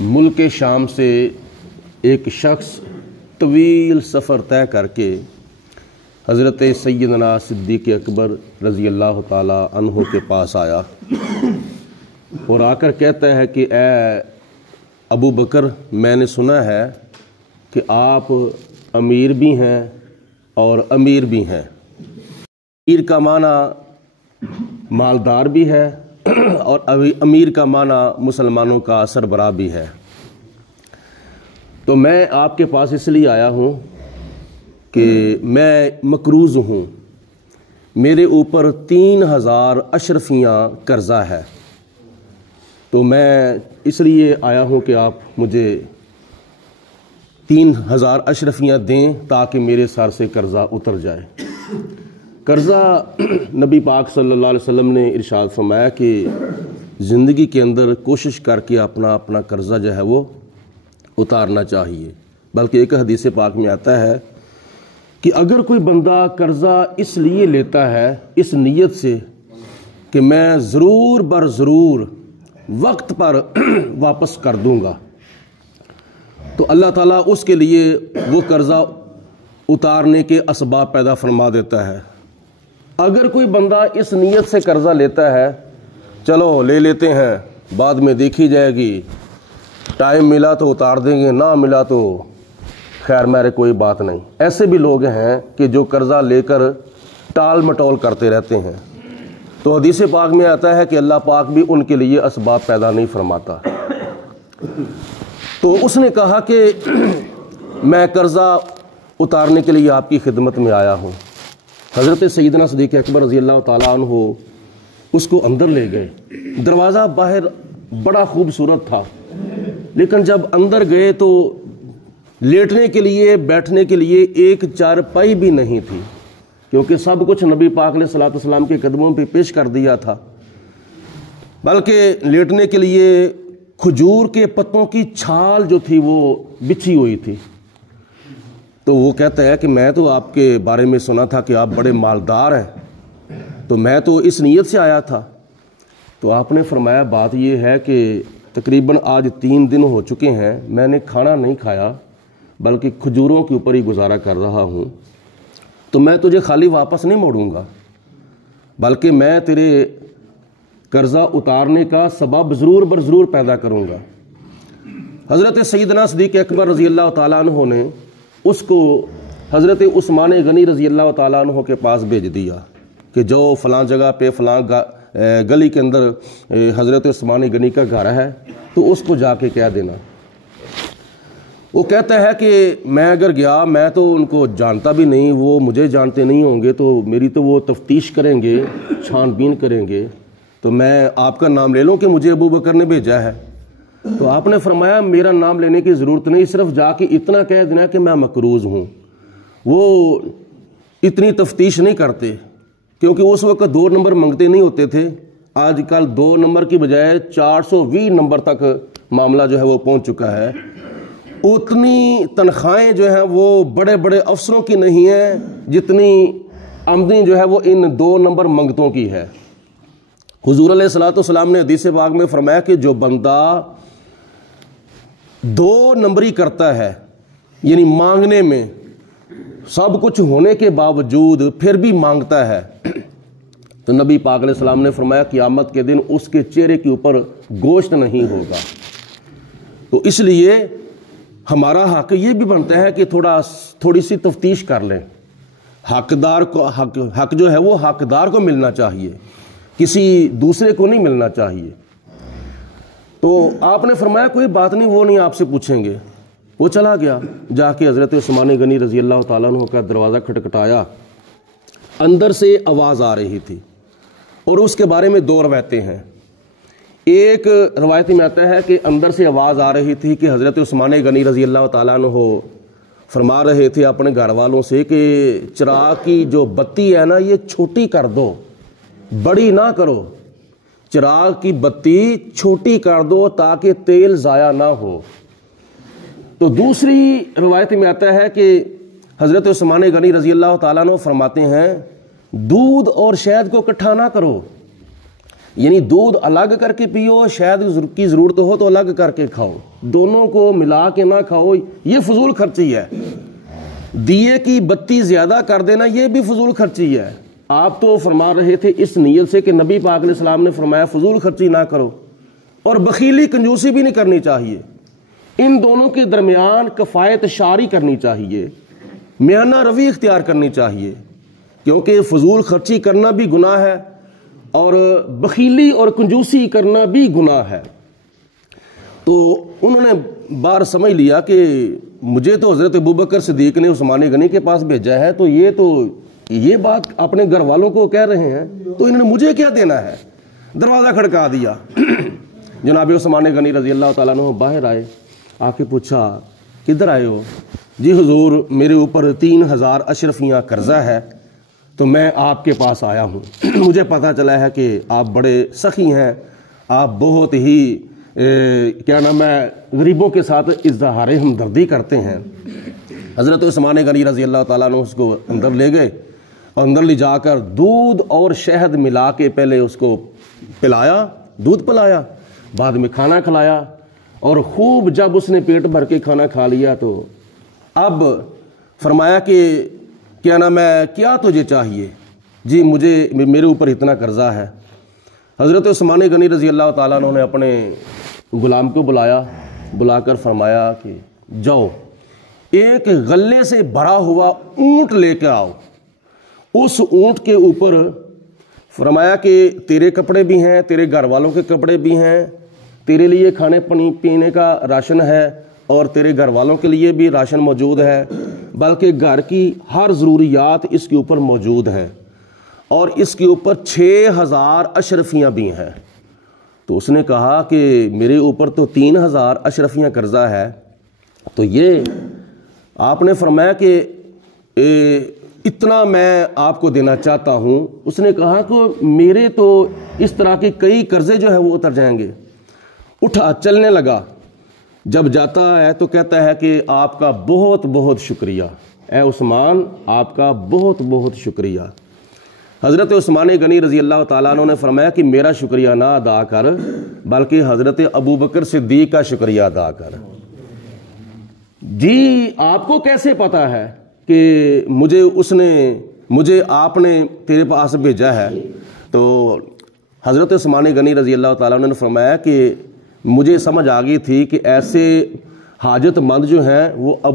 ملک شام سے ایک شخص طویل سفر طے کر کے حضرت سیدنا صدیق اکبر رضی اللہ تعالی عنہ کے پاس آیا اور آ کر کہتا ہے کہ اے ابو بکر، میں نے سنا ہے کہ آپ امیر بھی ہیں اور امیر بھی ہیں۔ امیر کا معنی مالدار بھی ہے اور امیر کا معنی مسلمانوں کا سربراہ بھی ہے۔ تو میں آپ کے پاس اس لیے آیا ہوں کہ میں مقروض ہوں، میرے اوپر 3000 اشرفیاں قرضہ ہے، تو میں اس لیے آیا ہوں کہ آپ مجھے 3000 اشرفیاں دیں تاکہ میرے سر سے قرضہ اتر جائے۔ قرضہ نبی پاک صلی اللہ علیہ وسلم نے ارشاد فرمایا کہ زندگی کے اندر کوشش کر کے اپنا قرضہ جو ہے وہ اتارنا چاہیے، بلکہ ایک حدیث پاک میں آتا ہے کہ اگر کوئی بندہ قرضہ اس لیے لیتا ہے اس نیت سے کہ میں ضرور بر ضرور وقت پر واپس کر دوں گا، تو اللہ تعالیٰ اس کے لیے وہ قرضہ اتارنے کے اسباب پیدا فرما دیتا ہے۔ اگر کوئی بندہ اس نیت سے قرضہ لیتا ہے چلو لے لیتے ہیں بعد میں دیکھی جائے گی، ٹائم ملا تو اتار دیں گے، نہ ملا تو خیر میرے کوئی بات نہیں، ایسے بھی لوگ ہیں کہ جو قرضہ لے کر ٹال مٹول کرتے رہتے ہیں، تو حدیث پاک میں آتا ہے کہ اللہ پاک بھی ان کے لیے اسباب پیدا نہیں فرماتا۔ تو اس نے کہا کہ میں قرضہ اتارنے کے لیے آپ کی خدمت میں آیا ہوں۔ حضرت سیدنا صدیق اکبر رضی اللہ تعالیٰ عنہ اس کو اندر لے گئے۔ دروازہ باہر بڑا خوبصورت تھا، لیکن جب اندر گئے تو لیٹنے کے لیے بیٹھنے کے لیے ایک چارپائی بھی نہیں تھی، کیونکہ سب کچھ نبی پاک علیہ الصلوۃ والسلام کے قدموں پہ پیش کر دیا تھا، بلکہ لیٹنے کے لیے کھجور کے پتوں کی چھال جو تھی وہ بچھی ہوئی تھی۔ تو وہ کہتا ہے کہ میں تو آپ کے بارے میں سنا تھا کہ آپ بڑے مالدار ہیں، تو میں تو اس نیت سے آیا تھا۔ تو آپ نے فرمایا بات یہ ہے کہ تقریباً آج 3 دن ہو چکے ہیں، میں نے کھانا نہیں کھایا بلکہ کھجوروں کے اوپر ہی گزارا کر رہا ہوں، تو میں تجھے خالی واپس نہیں موڑوں گا، بلکہ میں تیرے قرضہ اتارنے کا سبب ضرور بر ضرور پیدا کروں گا۔ حضرت سیدنا صدیق اکبر رضی اللہ تعالیٰ عنہ نے اس کو حضرت عثمان غنی رضی اللہ تعالیٰ عنہ کے پاس بھیج دیا کہ جو فلاں جگہ پہ فلاں گلی کے اندر حضرت عثمان غنی کا گھر ہے، تو اس کو جا کے کہہ دینا۔ وہ کہتا ہے کہ میں اگر گیا، میں تو ان کو جانتا بھی نہیں، وہ مجھے جانتے نہیں ہوں گے، تو میری تو وہ تفتیش کریں گے، چھان بین کریں گے، تو میں آپ کا نام لے لوں کہ مجھے ابو بکر نے بھیجا ہے۔ تو آپ نے فرمایا میرا نام لینے کی ضرورت نہیں، صرف جا کے اتنا کہہ دینا کہ میں مقروض ہوں۔ وہ اتنی تفتیش نہیں کرتے، کیونکہ اس وقت 2 نمبر منگتے نہیں ہوتے تھے، آج کل 2 نمبر کی بجائے 420 نمبر تک معاملہ جو ہے وہ پہنچ چکا ہے۔ اتنی تنخواہیں جو ہیں وہ بڑے بڑے افسروں کی نہیں ہیں جتنی آمدنی جو ہے وہ ان 2 نمبر منگتوں کی ہے۔ حضور علیہ الصلوۃ والسلام نے حدیث پاک میں فرمایا کہ جو بندہ 2 نمبری کرتا ہے، یعنی مانگنے میں سب کچھ ہونے کے باوجود پھر بھی مانگتا ہے، تو نبی پاک علیہ السلام نے فرمایا قیامت کے دن اس کے چہرے کے اوپر گوشت نہیں ہوگا۔ تو اس لیے ہمارا حق یہ بھی بنتا ہے کہ تھوڑی سی تفتیش کر لیں، حقدار کو حق جو ہے وہ حقدار کو ملنا چاہیے، کسی دوسرے کو نہیں ملنا چاہیے۔ تو آپ نے فرمایا کوئی بات نہیں، وہ نہیں آپ سے پوچھیں گے۔ وہ چلا گیا، جا کے حضرت عثمان غنی رضی اللہ تعالیٰ عنہ کا دروازہ کھٹکھٹایا، اندر سے آواز آ رہی تھی، اور اس کے بارے میں 2 روایتیں ہیں۔ ایک روایت میں آتا ہے کہ اندر سے آواز آ رہی تھی کہ حضرت عثمان غنی رضی اللہ تعالیٰ عنہ فرما رہے تھے اپنے گھر والوں سے کہ چراغ کی جو بتی ہے نا یہ چھوٹی کر دو، بڑی نہ کرو، چراغ کی بتی چھوٹی کر دو تاکہ تیل ضائع نہ ہو۔ تو دوسری روایت میں آتا ہے کہ حضرت عثمان غنی رضی اللہ تعالیٰ عنہ فرماتے ہیں دودھ اور شہد کو اکٹھا نہ کرو، یعنی دودھ الگ کر کے پیو، شہد کی ضرورت ہو تو الگ کر کے کھاؤ، دونوں کو ملا کے نہ کھاؤ، یہ فضول خرچی ہے۔ دیے کی بتی زیادہ کر دینا یہ بھی فضول خرچی ہے۔ آپ تو فرما رہے تھے اس نیت سے کہ نبی پاک علیہ السلام نے فرمایا فضول خرچی نہ کرو، اور بخیلی کنجوسی بھی نہیں کرنی چاہیے۔ ان دونوں کے درمیان کفایت شاری کرنی چاہیے، میانہ روی اختیار کرنی چاہیے، کیونکہ فضول خرچی کرنا بھی گناہ ہے اور بخیلی اور کنجوسی کرنا بھی گناہ ہے۔ تو انہوں نے بار سمجھ لیا کہ مجھے تو حضرت ابوبکر صدیق نے عثمان غنی کے پاس بھیجا ہے، تو یہ بات اپنے گھر والوں کو کہہ رہے ہیں، تو انہوں نے مجھے کیا دینا ہے۔ دروازہ کھڑکا دیا، جناب عثمان غنی رضی اللہ تعالیٰ عنہ باہر آئے، آ کے پوچھا کدھر آئے ہو؟ جی حضور میرے اوپر 3000 اشرفیاں قرضہ ہے تو میں آپ کے پاس آیا ہوں، مجھے پتہ چلا ہے کہ آپ بڑے سخی ہیں، آپ بہت ہی کیا نام ہے غریبوں کے ساتھ اظہار ہمدردی کرتے ہیں۔ حضرت عثمان غنی رضی اللہ تعالیٰ عنہ اس کو اندر لے گئے، اور اندر لے جا کر دودھ اور شہد ملا کے پہلے اس کو پلایا، دودھ پلایا، بعد میں کھانا کھلایا، اور خوب جب اس نے پیٹ بھر کے کھانا کھا لیا تو اب فرمایا کہ کیا نام ہے کیا تجھے چاہیے؟ جی میرے اوپر اتنا قرضہ ہے۔ حضرت عثمان غنی رضی اللہ تعالیٰ عنہ نے اپنے غلام کو بلا کر فرمایا کہ جاؤ ایک غلے سے بھرا ہوا اونٹ لے کے آؤ، اس اونٹ کے اوپر فرمایا کہ تیرے کپڑے بھی ہیں، تیرے گھر والوں کے کپڑے بھی ہیں، تیرے لیے کھانے پینے کا راشن ہے، اور تیرے گھر والوں کے لیے بھی راشن موجود ہے، بلکہ گھر کی ہر ضروریات اس کے اوپر موجود ہیں، اور اس کے اوپر 6000 اشرفیاں بھی ہیں۔ تو اس نے کہا کہ میرے اوپر تو 3000 اشرفیاں قرضہ ہے، تو یہ آپ نے فرمایا کہ اتنا میں آپ کو دینا چاہتا ہوں۔ اس نے کہا کہ میرے تو اس طرح کے کئی قرضے جو ہے وہ اتر جائیں گے۔ اٹھا چلنے لگا، جب جاتا ہے تو کہتا ہے کہ آپ کا بہت بہت شکریہ اے عثمان، آپ کا بہت بہت شکریہ۔ حضرت عثمان غنی رضی اللہ تعالیٰ عنہ نے فرمایا کہ میرا شکریہ نہ ادا کر، بلکہ حضرت ابوبکر صدیق کا شکریہ ادا کر۔ جی آپ کو کیسے پتا ہے کہ مجھے آپ نے تیرے پاس بھیجا ہے؟ تو حضرت عثمان غنی رضی اللہ تعالیٰ عنہ نے فرمایا کہ مجھے سمجھ آ گئی تھی کہ ایسے حاجت مند جو ہیں وہ اب